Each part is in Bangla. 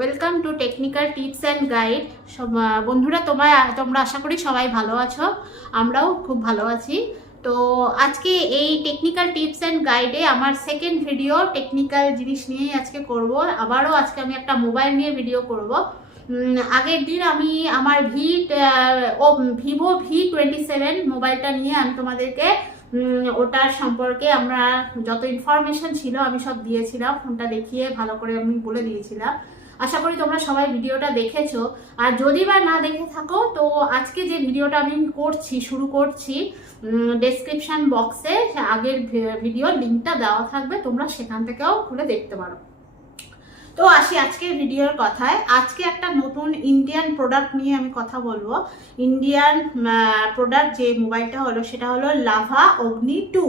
Welcome to technical tips and guide. বন্ধুরা তোমরা আশা করি সবাই ভালো আছো, আমরাও খুব ভালো আছি। তো আজকে এই টেকনিক্যাল টিপস অ্যান্ড গাইডে আমার সেকেন্ড ভিডিও টেকনিক্যাল জিনিস নিয়েই আজকে করব। আবারও আজকে আমি একটা মোবাইল নিয়ে ভিডিও করব। আগের দিন আমি আমার ভিভো V27 মোবাইলটা নিয়ে আমি তোমাদেরকে ওটার সম্পর্কে আমরা যত ইনফরমেশন ছিল আমি সব দিয়েছিলাম, ফোনটা দেখিয়ে ভালো করে আমি বলে দিয়েছিলাম। আশা করি তোমরা সবাই ভিডিওটা দেখেছো, আর যদি বা না দেখে থাকো তো আজকে যে ভিডিওটা আমি শুরু করছি ডেসক্রিপশন বক্সে আগের ভিডিওর লিঙ্কটা দেওয়া থাকবে, তোমরা সেখান থেকেও খুলে দেখতে পারো। তো আসি আজকের ভিডিওর কথায়। আজকে একটা নতুন ইন্ডিয়ান প্রোডাক্ট নিয়ে আমি কথা বলবো। ইন্ডিয়ান প্রোডাক্ট যে মোবাইলটা হলো সেটা হলো লাভা অগ্নি 2।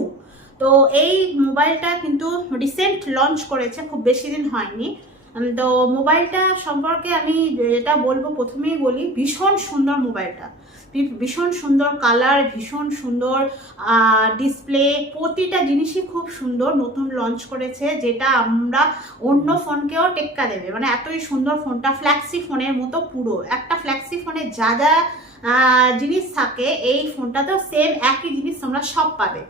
তো এই মোবাইলটা কিন্তু রিসেন্ট লঞ্চ করেছে, খুব বেশি দিন হয়নি। তো মোবাইলটা সম্পর্কে আমি যেটা বলবো, প্রথমেই বলি ভীষণ সুন্দর মোবাইলটা, ভীষণ সুন্দর কালার, ভীষণ সুন্দর ডিসপ্লে, প্রতিটা জিনিসই খুব সুন্দর। নতুন লঞ্চ করেছে যেটা আমরা অন্য ফোনকেও টেক্কা দেবে, মানে এতই সুন্দর ফোনটা। ফ্ল্যাক্সি ফোনের মতো পুরো একটা ফ্ল্যাক্সি ফোনে যা যা জিনিস থাকে এই ফোনটাতেও সেম একই জিনিস তোমরা সব পাবে।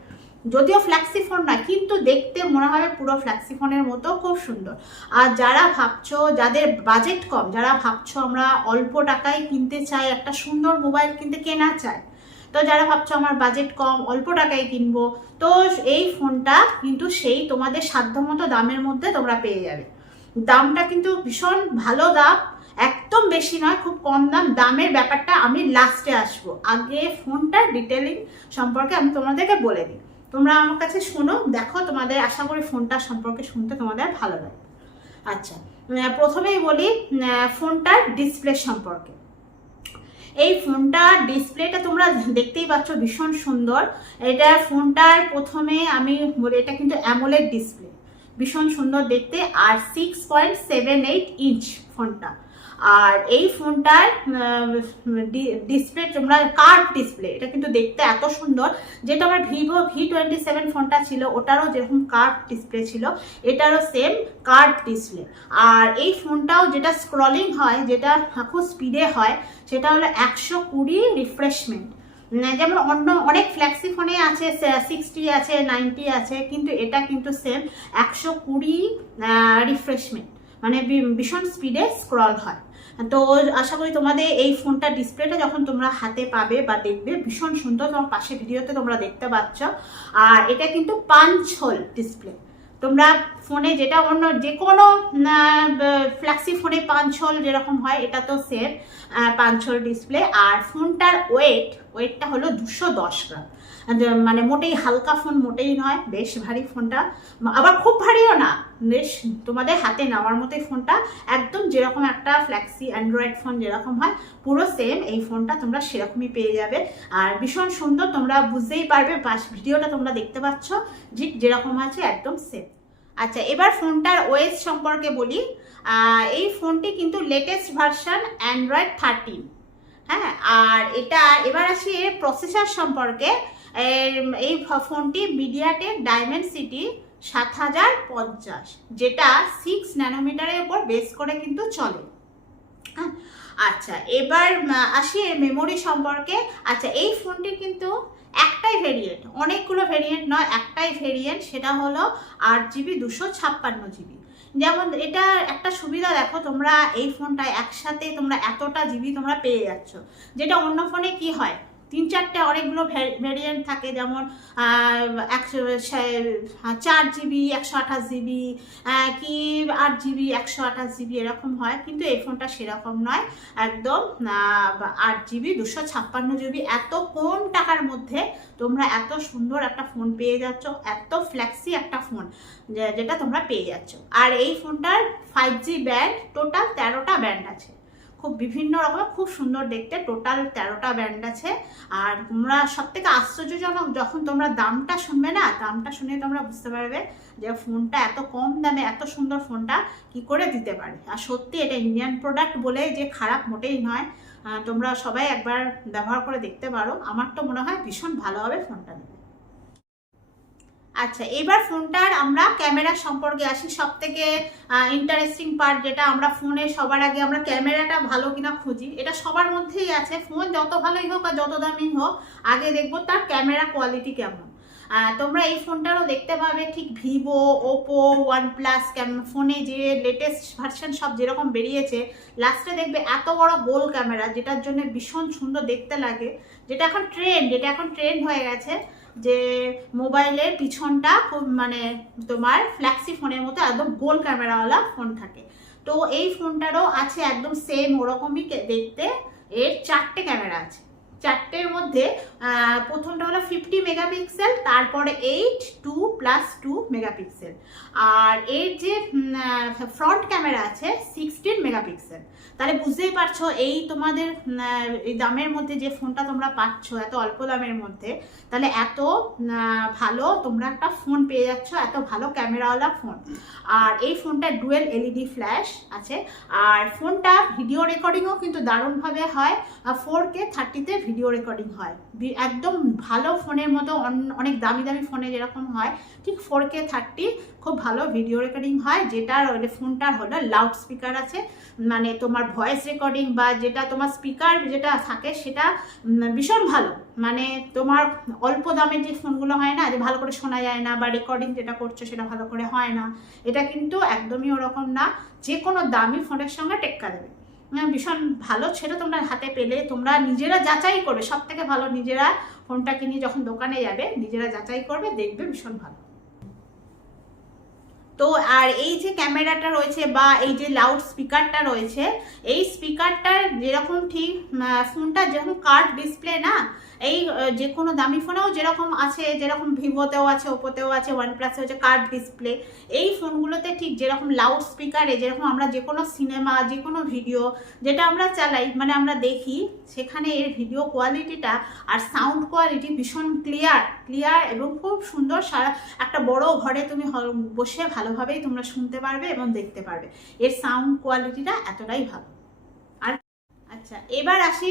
যদিও ফ্ল্যাক্সি ফোন না, কিন্তু দেখতে মনে হবে পুরো ফ্ল্যাক্সি ফোনের মতো, খুব সুন্দর। আর যারা ভাবছো, যাদের বাজেট কম, যারা ভাবছো আমরা অল্প টাকায় কিনতে চাই, একটা সুন্দর মোবাইল কেনা চাই, তো যারা ভাবছো আমার বাজেট কম, অল্প টাকায় কিনবো, তো এই ফোনটা কিন্তু সেই তোমাদের সাধ্যমতো দামের মধ্যে তোমরা পেয়ে যাবে। দামটা কিন্তু ভীষণ ভালো দাম, একদম বেশি নয়, খুব কম দাম। দামের ব্যাপারটা আমি লাস্টে আসবো, আগে ফোনটার ডিটেলিং সম্পর্কে আমি তোমাদেরকে বলে দিই। তোমরা আমার কাছে শোনো, দেখো, তোমাদের আশা করি ফোনটা সম্পর্কে শুনতে তোমাদের ভালো লাগে। আচ্ছা, প্রথমেই বলি ফোনটার ডিসপ্লে সম্পর্কে। এই ফোনটার ডিসপ্লেটা তোমরা দেখতেই পাচ্ছ, ভীষণ সুন্দর। এটা ফোনটার প্রথমে আমি বলি, এটা কিন্তু অ্যামোলেড ডিসপ্লে, ভীষণ সুন্দর দেখতে। আর 6.78 ইঞ্চ ফোনটা। আর এই ফোনটার ডিসপ্লে তোমরা কার্ভ ডিসপ্লে, এটা কিন্তু দেখতে এত সুন্দর। যেটা আমার ভিভো V27 ফোনটা ছিল ওটারও যেরকম কার্ভ ডিসপ্লে ছিল, এটারও সেম কার্ভ ডিসপ্লে। আর এই ফোনটাও যেটা স্ক্রলিং হয়, যেটা খুব স্পিডে হয়, সেটা হলো 120 রিফ্রেশমেন্ট। যেমন অন্য অনেক ফ্ল্যাক্সি ফোনে আছে 60 আছে, 90 আছে, কিন্তু এটা কিন্তু সেম 120 রিফ্রেশমেন্ট, মানে ভীষণ স্পিডে স্ক্রল হয়। তো আশা করি তোমাদের এই ফোনটা ডিসপ্লেটা যখন তোমরা হাতে পাবে বা দেখবে, ভীষণ সুন্দর, তোমার পাশে ভিডিওতে তোমরা দেখতে পাচ্ছ। আর এটা কিন্তু পাঞ্চ হোল ডিসপ্লে। তোমরা ফোনে যেটা অন্য যে কোনো ফ্ল্যাক্সি ফোনে পাঞ্চ হোল যেরকম হয়, এটা তো সেম পাঞ্চ হোল ডিসপ্লে। আর ফোনটার ওয়েটটা হলো 210 গ্রাম, মানে মোটেই হালকা ফোন মোটেই নয়, বেশ ভারী ফোনটা। আবার খুব ভারীও না, বেশ তোমাদের হাতে নেওয়ার মতোই ফোনটা, একদম যেরকম একটা ফ্ল্যাক্সি অ্যান্ড্রয়েড ফোন যেরকম হয় পুরো সেম এই ফোনটা তোমরা সেরকমই পেয়ে যাবে। আর ভীষণ সুন্দর, তোমরা বুঝতেই পারবে, ভিডিওটা তোমরা দেখতে পাচ্ছ ঠিক যেরকম আছে একদম সেম। আচ্ছা, এবার ফোনটার ওএস সম্পর্কে বলি। এই ফোনটি কিন্তু লেটেস্ট ভার্সন অ্যান্ড্রয়েড 13। হ্যাঁ, আর এটা এবার আসি এর প্রসেসর সম্পর্কে। এই ফোনটি মিডিয়াটেক ডাইমেনসিটি 7050, যেটা 6 ন্যানোমিটারের উপর বেস করে কিন্তু চলে। হ্যাঁ, আচ্ছা, এবার আসি এর মেমোরি সম্পর্কে। আচ্ছা, এই ফোনটি কিন্তু একটাই ভেরিয়েন্ট, অনেকগুলো ভেরিয়েন্ট নয়, একটাই ভেরিয়েন্ট, সেটা হলো 8GB 256GB। যেমন এটা একটা সুবিধা, দেখো তোমরা এই ফোনটায় একসাথে তোমরা এতটা জিবি তোমরা পেয়ে যাচ্ছ, যেটা অন্য ফোনে কি হয় 3-4টে অনেকগুলো ভেরিয়েন্ট থাকে, যেমন 4GB 128GB কি 8GB 128GB এরকম হয়, কিন্তু এই ফোনটা সেরকম নয়, একদম 8GB 256GB। এত কম টাকার মধ্যে তোমরা এত সুন্দর একটা ফোন পেয়ে যাচ্ছ, এত ফ্ল্যাক্সি একটা ফোন যেটা তোমরা পেয়ে যাচ্ছ। আর এই ফোনটার 5G ব্যান্ড, টোটাল 13টা ব্যান্ড আছে, খুব বিভিন্ন রকমের, খুব সুন্দর দেখতে, টোটাল 13টা ব্যান্ড আছে। আর তোমরা সব থেকে আশ্চর্যজনক, যখন তোমরা দামটা শুনবে না, দামটা শুনে তোমরা বুঝতে পারবে যে ফোনটা এত কম দামে এত সুন্দর ফোনটা কি করে দিতে পারে। আর সত্যি এটা ইন্ডিয়ান প্রোডাক্ট বলে যে খারাপ মোটেই নয়, তোমরা সবাই একবার ব্যবহার করে দেখতে পারো, আমার তো মনে হয় ভীষণ ভালো হবে ফোনটা নেবে। আচ্ছা, এবার ফোনটার আমরা ক্যামেরা সম্পর্কে আসি। সব থেকে ইন্টারেস্টিং পার্ট যেটা, আমরা ফোনে সবার আগে আমরা ক্যামেরাটা ভালো কিনা খুঁজি। এটা সবার মধ্যেই আছে, ফোন যত ভালোই হোক আর যত দামি হোক, আগে দেখবো তার ক্যামেরা কোয়ালিটি কেমন। তোমরা এই ফোনটারও দেখতে পাবে ঠিক ভিভো, ওপো, ওয়ানপ্লাস ফোনে যে লেটেস্ট ভার্সন সব যেরকম বেরিয়েছে, লাস্টে দেখবে এত বড় গোল ক্যামেরা, যেটার জন্য ভীষণ সুন্দর দেখতে লাগে। যেটা এখন ট্রেন্ড হয়ে গেছে, যে মোবাইলের পিছনটা খুব মানে তোমার ফ্ল্যাক্সি ফোনের মতো একদম গোল ক্যামেরাওয়ালা ফোন থাকে। তো এই ফোনটারও আছে একদম সেম ওরকমই দেখতে। এর 4টে ক্যামেরা আছে। 4টের মধ্যে প্রথমটা হলো 50 মেগাপিক্সেল, তারপরে 8, 2 + 2 মেগাপিক্সেল। আর এর যে ফ্রন্ট ক্যামেরা আছে 16 মেগাপিক্সেল। তাহলে বুঝতেই পারছো এই তোমাদের এই দামের মধ্যে যে ফোনটা তোমরা পাচ্ছ, এত অল্প দামের মধ্যে, তাহলে এত ভালো তোমরা একটা ফোন পেয়ে যাচ্ছ, এত ভালো ক্যামেরাওয়ালা ফোন। আর এই ফোনটা ডুয়েল এলইডি ফ্ল্যাশ আছে। আর ফোনটা ভিডিও রেকর্ডিংও কিন্তু দারুণভাবে হয়। 4K 30-তে ভিডিও রেকর্ডিং হয়, একদম ভালো ফোনের মতো। অনেক দামি দামি ফোনে যেরকম হয়, ঠিক 4K 30 খুব ভালো ভিডিও রেকর্ডিং হয়। যেটার ফোনটার হলো লাউড স্পিকার আছে, মানে তোমার ভয়েস রেকর্ডিং বা যেটা তোমার স্পিকার যেটা থাকে সেটা ভীষণ ভালো। মানে তোমার অল্প দামের যে ফোনগুলো হয় না, যে ভালো করে শোনা যায় না বা রেকর্ডিং যেটা করছো সেটা ভালো করে হয় না, এটা কিন্তু একদমই ওরকম না। যে কোনো দামি ফোনের সঙ্গে টেক্কা দেবে, ভীষণ ভালো। সেটা তোমরা হাতে পেলে তোমরা নিজেরা যাচাই করবে। সব থেকে ভালো নিজেরা ফোনটা কিনে যখন দোকানে যাবে নিজেরা যাচাই করবে, দেখবে ভীষণ ভালো। তো আর এই যে ক্যামেরাটা রয়েছে বা এই যে লাউড স্পিকারটা রয়েছে, এই স্পিকারটার যেরকম ঠিক ফোনটা যেরকম কার্ভ ডিসপ্লে না, এই যে কোনো দামি ফোনেও যেরকম আছে, যেরকম ভিভোতেও আছে, ওপোতেও আছে, ওয়ানপ্লাসে হচ্ছে কার্ভ ডিসপ্লে, এই ফোনগুলোতে ঠিক যেরকম লাউড স্পিকারে যেরকম আমরা যে কোনো সিনেমা, যে কোনো ভিডিও যেটা আমরা চালাই, মানে আমরা দেখি, সেখানে এর ভিডিও কোয়ালিটিটা আর সাউন্ড কোয়ালিটি ভীষণ ক্লিয়ার এবং খুব সুন্দর। সারা একটা বড় ঘরে তুমি বসে ভালোভাবেই তোমরা শুনতে পারবে এবং দেখতে পারবে। এর সাউন্ড কোয়ালিটিটা এতটাই ভালো। আর আচ্ছা, এবার আসি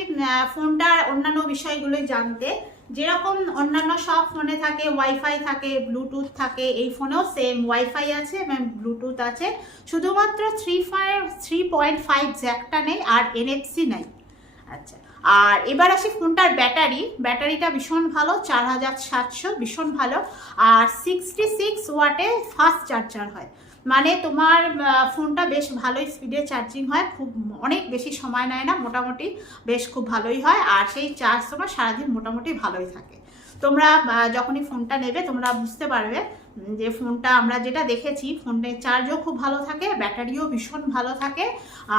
ফোনটার অন্যান্য বিষয়গুলোই জানতে। যেরকম অন্যান্য সব ফোনে থাকে ওয়াইফাই থাকে, ব্লুটুথ থাকে, এই ফোনেও সেম ওয়াইফাই আছে এবং ব্লুটুথ আছে। শুধুমাত্র 3.5 জ্যাকটা নেই আর NFC নাই। আচ্ছা, আর এবার আসি ফোনটার ব্যাটারিটা ভীষণ ভালো, 4700, ভীষণ ভালো। আর 66 ওয়াটে ফাস্ট চার্জার হয়, মানে তোমার ফোনটা বেশ ভালোই স্পিডে চার্জিং হয়, খুব অনেক বেশি সময় নেয় না, মোটামুটি বেশ খুব ভালোই হয়। আর সেই চার্জ তোমার সারাদিন মোটামুটি ভালোই থাকে। তোমরা যখনই ফোনটা নেবে তোমরা বুঝতে পারবে যে ফোনটা আমরা যেটা দেখেছি, ফোনের চার্জও খুব ভালো থাকে, ব্যাটারিও ভীষণ ভালো থাকে।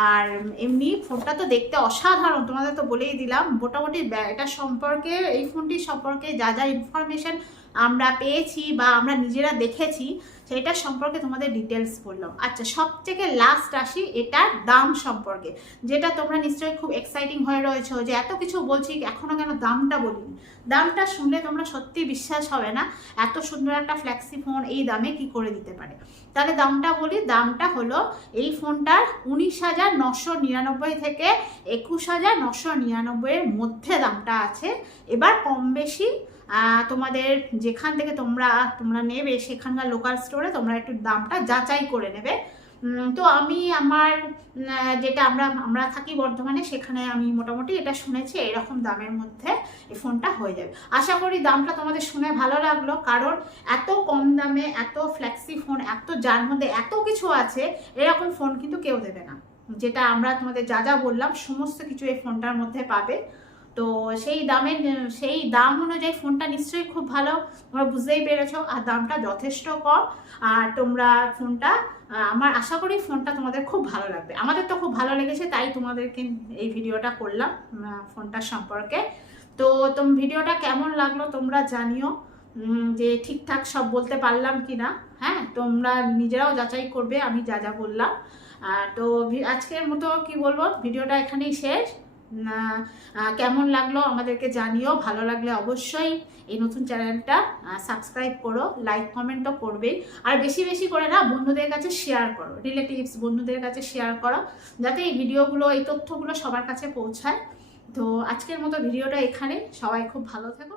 আর এমনি ফোনটা তো দেখতে অসাধারণ, তোমাদের তো বলেই দিলাম। মোটামুটি এটা সম্পর্কে, এই ফোনটির সম্পর্কে যা যা ইনফরমেশন আমরা পেয়েছি বা আমরা নিজেরা দেখেছি, সেটা সম্পর্কে তোমাদের ডিটেলস বললাম। আচ্ছা, সব থেকে লাস্ট আসি এটার দাম সম্পর্কে, যেটা তোমরা নিশ্চয়ই খুব এক্সাইটিং হয়ে রয়েছো যে এত কিছু বলছি এখনো কেন দামটা বলিনি। দামটা শুনলে তোমরা সত্যি বিশ্বাস হবে না, এত সুন্দর একটা ফ্ল্যাক্সি ফোন এই দামে কি করে দিতে পারে। তাহলে দামটা বলি, দামটা হলো এই ফোনটার 19,999 থেকে 21,999 এর মধ্যে দামটা আছে। এবার কম বেশি তোমাদের যেখান থেকে তোমরা নেবে সেখানকার লোকাল স্টোরে তোমরা একটু দামটা যাচাই করে নেবে। তো আমি আমার যেটা আমরা থাকি বর্ধমানে, সেখানে আমি মোটামুটি এটা শুনেছি এরকম দামের মধ্যে এই ফোনটা হয়ে যাবে। আশা করি দামটা তোমাদের শুনে ভালো লাগলো, কারণ এত কম দামে এত ফ্ল্যাক্সি ফোন, এত যার মধ্যে এত কিছু আছে, এরকম ফোন কিন্তু কেউ দেবে না। যেটা আমরা তোমাদের যা বললাম সমস্ত কিছু এই ফোনটার মধ্যে পাবে। তো সেই দাম অনুযায়ী ফোনটা নিশ্চয়ই খুব ভালো, তোমরা বুঝতেই পেরেছো। আর দামটা যথেষ্ট কম। আর তোমরা ফোনটা, আমার আশা করি ফোনটা তোমাদের খুব ভালো লাগবে। আমাদের তো খুব ভালো লেগেছে, তাই তোমাদেরকে এই ভিডিওটা করলাম ফোনটার সম্পর্কে। তো ভিডিওটা কেমন লাগলো তোমরা জানিও, যে ঠিকঠাক সব বলতে পারলাম কি না। হ্যাঁ, তোমরা নিজেরাও যাচাই করবে আমি যা বললাম। তো আজকের মতো কি বলবো, ভিডিওটা এখানেই শেষ। কেমন লাগলো আমাদেরকে জানিও, ভালো লাগলে অবশ্যই এই নতুন চ্যানেলটা সাবস্ক্রাইব করো, লাইক কমেন্টও করবে। আর বেশি বেশি করে না বন্ধুদের কাছে শেয়ার করো, রিলেটিভস বন্ধুদের কাছে শেয়ার করো, যাতে এই ভিডিওগুলো, এই তথ্যগুলো সবার কাছে পৌঁছায়। তো আজকের মতো ভিডিওটা এখানে, সবাই খুব ভালো থেকো।